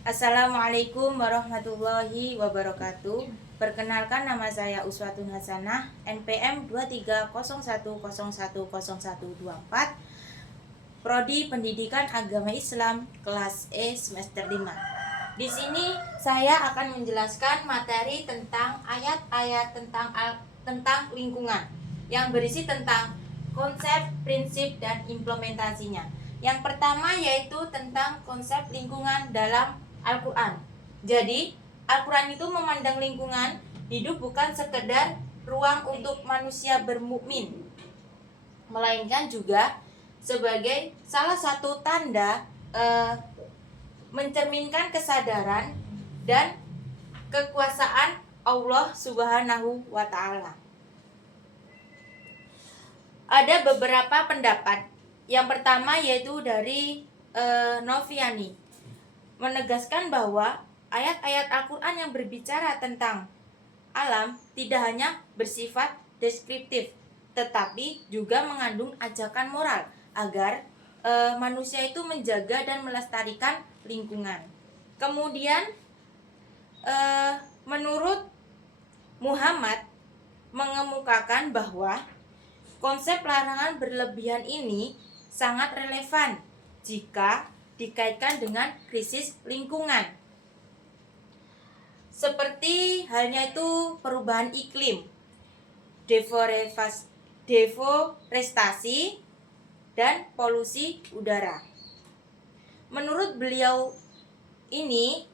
Assalamualaikum warahmatullahi wabarakatuh. Perkenalkan, nama saya Uswatun Hasanah, NPM 2301010124, Prodi Pendidikan Agama Islam, kelas E semester 5. Di sini saya akan menjelaskan materi tentang ayat-ayat tentang lingkungan yang berisi tentang konsep, prinsip, dan implementasinya. Yang pertama yaitu tentang konsep lingkungan dalam Al-Quran. Jadi, Al-Quran itu memandang lingkungan hidup bukan sekedar ruang untuk manusia bermukmin, melainkan juga sebagai salah satu tanda mencerminkan kesadaran dan kekuasaan Allah Subhanahu wa Ta'ala. Ada beberapa pendapat. Yang pertama yaitu dari Noviani, menegaskan bahwa ayat-ayat Al-Quran yang berbicara tentang alam tidak hanya bersifat deskriptif, tetapi juga mengandung ajakan moral agar manusia itu menjaga dan melestarikan lingkungan. Kemudian menurut Muhammad mengemukakan bahwa konsep larangan berlebihan ini sangat relevan jika dikaitkan dengan krisis lingkungan. Seperti halnya itu perubahan iklim, deforestasi, dan polusi udara. Menurut beliau ini,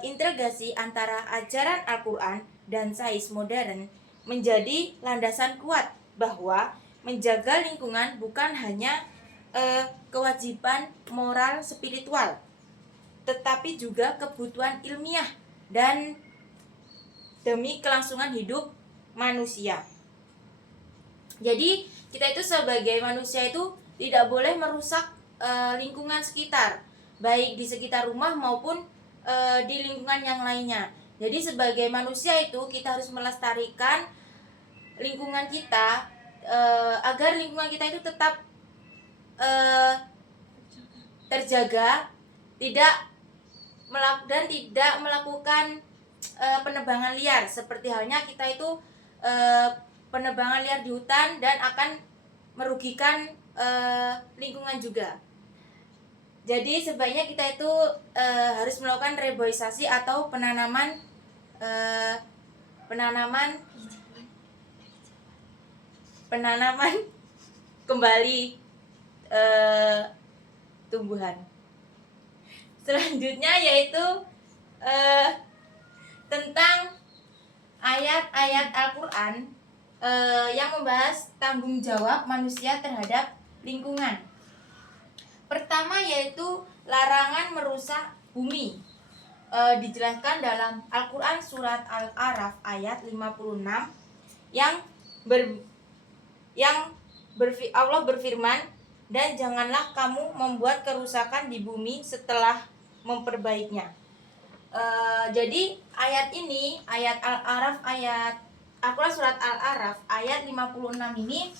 integrasi antara ajaran Al-Quran dan sains modern menjadi landasan kuat bahwa menjaga lingkungan bukan hanya kewajiban moral spiritual, tetapi juga kebutuhan ilmiah dan demi kelangsungan hidup manusia. Jadi kita itu sebagai manusia itu tidak boleh merusak lingkungan sekitar, baik di sekitar rumah maupun di lingkungan yang lainnya. Jadi sebagai manusia itu kita harus melestarikan lingkungan kita agar lingkungan kita itu tetap terjaga, tidak melakukan penebangan liar, seperti halnya kita itu penebangan liar di hutan dan akan merugikan lingkungan juga. Jadi sebaiknya kita itu harus melakukan reboisasi atau penanaman kembali tumbuhan. Selanjutnya yaitu tentang ayat-ayat Al-Quran yang membahas tanggung jawab manusia terhadap lingkungan. Pertama yaitu larangan merusak bumi. Dijelaskan dalam Al-Quran surat Al-A'raf ayat 56 Allah berfirman, dan janganlah kamu membuat kerusakan di bumi setelah memperbaikinya. Jadi ayat ini, ayat Al-A'raf, ayat Al-Quran surat Al-A'raf ayat 56 ini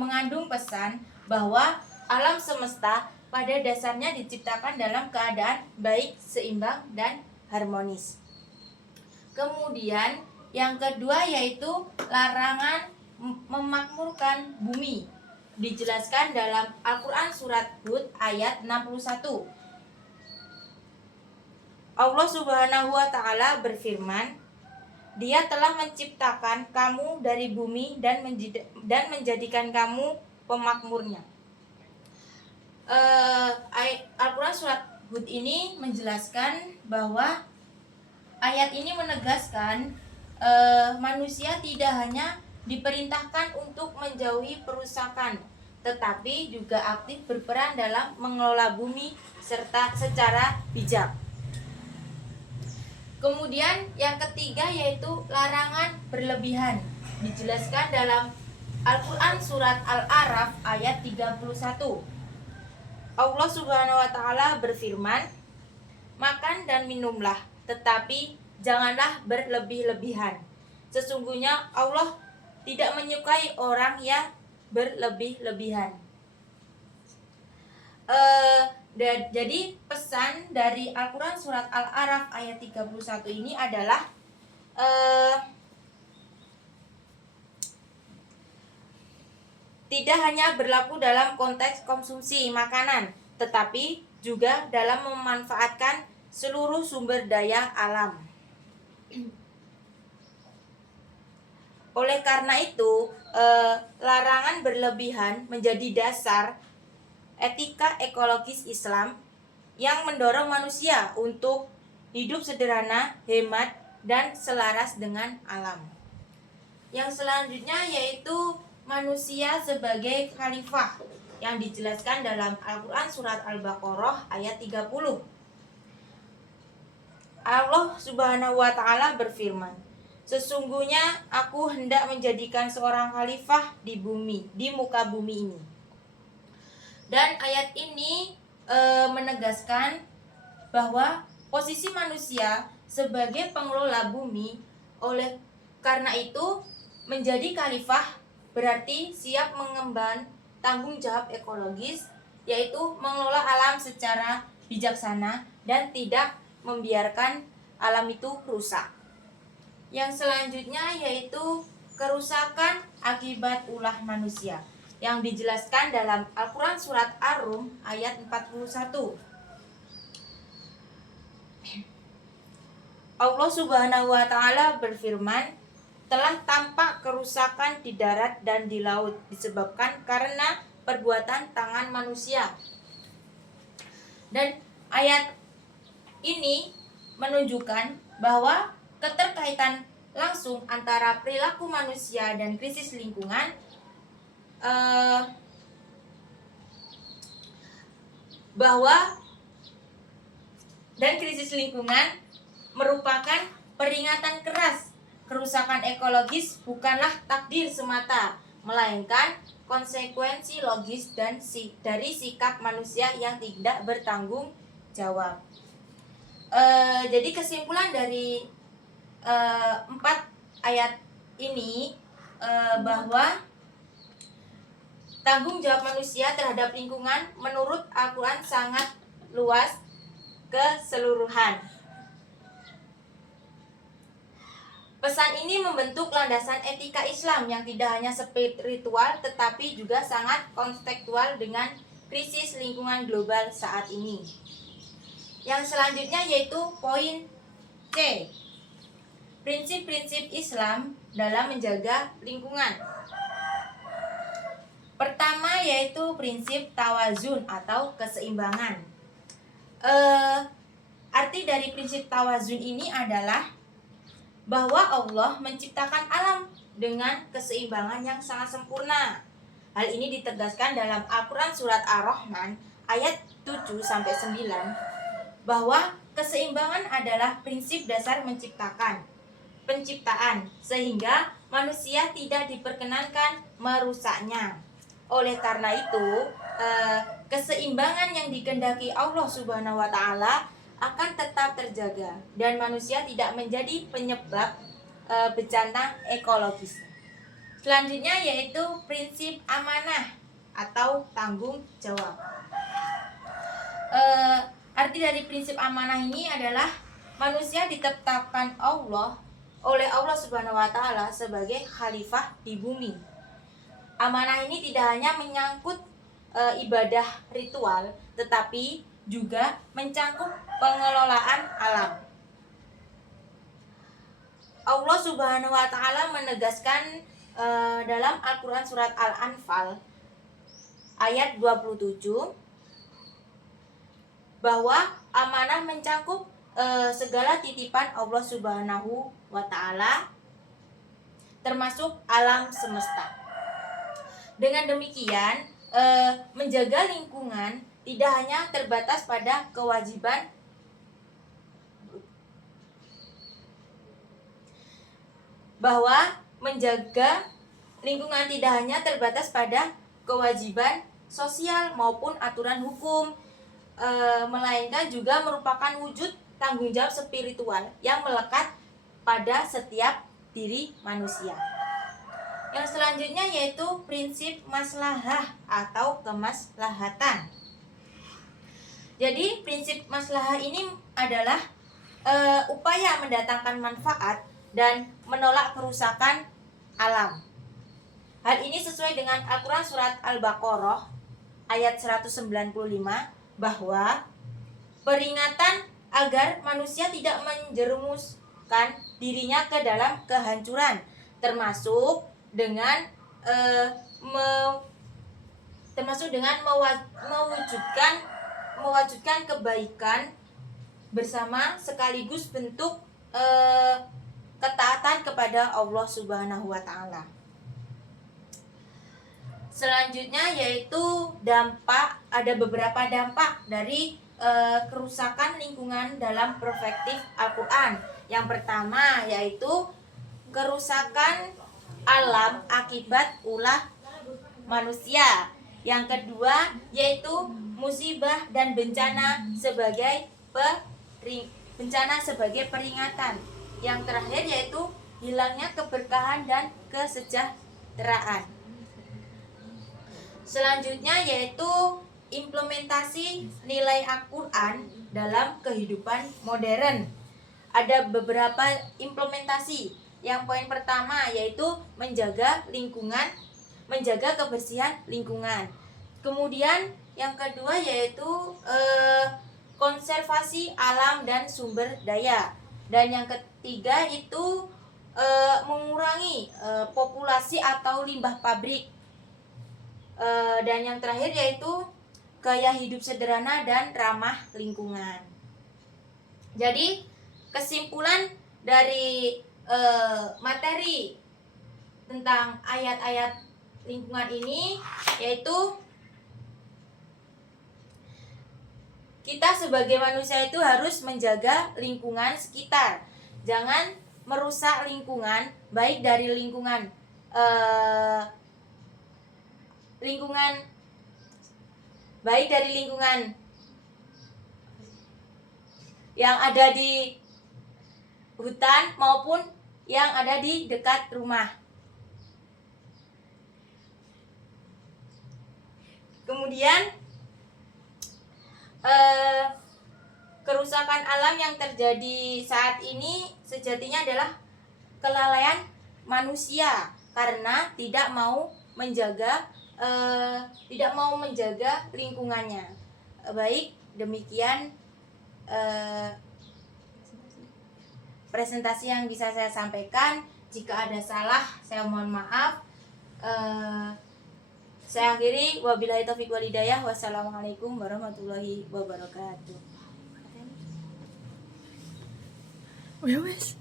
mengandung pesan bahwa alam semesta pada dasarnya diciptakan dalam keadaan baik, seimbang, dan harmonis. Kemudian yang kedua yaitu larangan memakmurkan bumi. Dijelaskan dalam Al-Quran surat Hud ayat 61. Allah Subhanahu wa Ta'ala berfirman, Dia telah menciptakan kamu dari bumi dan menjadikan kamu pemakmurnya. Al-Quran surat Hud ini menjelaskan bahwa ayat ini menegaskan manusia tidak hanya diperintahkan untuk menjauhi perusakan, tetapi juga aktif berperan dalam mengelola bumi serta secara bijak. Kemudian yang ketiga yaitu larangan berlebihan. Dijelaskan dalam Al-Quran surat Al-A'raf ayat 31. Allah Subhanahu wa Ta'ala berfirman, makan dan minumlah, tetapi janganlah berlebih-lebihan. Sesungguhnya Allah tidak menyukai orang yang berlebih-lebihan. Jadi pesan dari Al-Quran surat Al-A'raf ayat 31 ini adalah tidak hanya berlaku dalam konteks konsumsi makanan, tetapi juga dalam memanfaatkan seluruh sumber daya alam. Oleh karena itu, larangan berlebihan menjadi dasar etika ekologis Islam yang mendorong manusia untuk hidup sederhana, hemat, dan selaras dengan alam. Yang selanjutnya yaitu manusia sebagai khalifah yang dijelaskan dalam Al-Quran surat Al-Baqarah ayat 30. Allah Subhanahu wa Ta'ala berfirman, "Sesungguhnya aku hendak menjadikan seorang khalifah di bumi, di muka bumi ini." Dan ayat ini menegaskan bahwa posisi manusia sebagai pengelola bumi, oleh karena itu menjadi khalifah berarti siap mengemban tanggung jawab ekologis, yaitu mengelola alam secara bijaksana dan tidak membiarkan alam itu rusak. Yang selanjutnya yaitu kerusakan akibat ulah manusia yang dijelaskan dalam Al-Quran surat Ar-Rum ayat 41. Allah Subhanahu wa Ta'ala berfirman, "Telah tampak kerusakan di darat dan di laut disebabkan karena perbuatan tangan manusia." Dan ayat ini menunjukkan bahwa keterkaitan langsung antara perilaku manusia dan krisis lingkungan krisis lingkungan merupakan peringatan keras. Kerusakan ekologis bukanlah takdir semata, melainkan konsekuensi logis dan dari sikap manusia yang tidak bertanggung jawab. Jadi kesimpulan dari 4 ayat ini bahwa tanggung jawab manusia terhadap lingkungan menurut Al-Quran sangat luas keseluruhan. Pesan ini membentuk landasan etika Islam yang tidak hanya spiritual tetapi juga sangat kontekstual dengan krisis lingkungan global saat ini. Yang selanjutnya yaitu poin C. Prinsip-prinsip Islam dalam menjaga lingkungan. Pertama yaitu prinsip tawazun atau keseimbangan. Arti dari prinsip tawazun ini adalah bahwa Allah menciptakan alam dengan keseimbangan yang sangat sempurna. Hal ini ditegaskan dalam Al-Quran surat Ar-Rahman ayat 7-9 bahwa keseimbangan adalah prinsip dasar penciptaan sehingga manusia tidak diperkenankan merusaknya. Oleh karena itu, keseimbangan yang dikehendaki Allah Subhanahu wa Ta'ala akan tetap terjaga dan manusia tidak menjadi penyebab bencana ekologis. Selanjutnya yaitu prinsip amanah atau tanggung jawab. Arti dari prinsip amanah ini adalah manusia ditetapkan oleh Allah Subhanahu wa Ta'ala sebagai khalifah di bumi. Amanah ini tidak hanya menyangkut ibadah ritual, tetapi juga mencangkup pengelolaan alam. Allah Subhanahu wa Ta'ala menegaskan dalam Al-Quran surat Al-Anfal ayat 27 bahwa amanah mencangkup segala titipan Allah Subhanahu wa Ta'ala termasuk alam semesta. Dengan demikian, menjaga lingkungan tidak hanya terbatas pada kewajiban bahwa menjaga lingkungan tidak hanya terbatas pada kewajiban sosial maupun aturan hukum, melainkan juga merupakan wujud tanggung jawab spiritual yang melekat pada setiap diri manusia. Yang selanjutnya yaitu prinsip maslahah atau kemaslahatan. Jadi prinsip maslahah ini adalah upaya mendatangkan manfaat dan menolak kerusakan alam. Hal ini sesuai dengan Al-Quran surat Al-Baqarah ayat 195 bahwa peringatan agar manusia tidak menjerumuskan dirinya ke dalam kehancuran, termasuk dengan mewujudkan kebaikan bersama sekaligus bentuk ketaatan kepada Allah Subhanahu wa taala. Selanjutnya yaitu ada beberapa dampak dari kerusakan lingkungan dalam perspektif Al-Qur'an. Yang pertama yaitu kerusakan alam akibat ulah manusia. Yang kedua yaitu musibah dan bencana sebagai peringatan. Yang terakhir yaitu hilangnya keberkahan dan kesejahteraan. Selanjutnya yaitu implementasi nilai Al-Quran dalam kehidupan modern. Ada beberapa implementasi. Yang poin pertama yaitu menjaga kebersihan lingkungan. Kemudian yang kedua yaitu konservasi alam dan sumber daya. Dan yang ketiga itu mengurangi populasi atau limbah pabrik. Dan yang terakhir yaitu gaya hidup sederhana dan ramah lingkungan. Jadi kesimpulan dari materi tentang ayat-ayat lingkungan ini yaitu kita sebagai manusia itu harus menjaga lingkungan sekitar. Jangan merusak lingkungan, baik dari lingkungan yang ada di hutan maupun yang ada di dekat rumah. Kemudian kerusakan alam yang terjadi saat ini sejatinya adalah kelalaian manusia karena tidak mau menjaga lingkungannya. Baik, demikian presentasi yang bisa saya sampaikan. Jika ada salah, saya mohon maaf. Saya akhiri, wabillahi taufiq wal hidayah. Wassalamualaikum warahmatullahi wabarakatuh. Wes.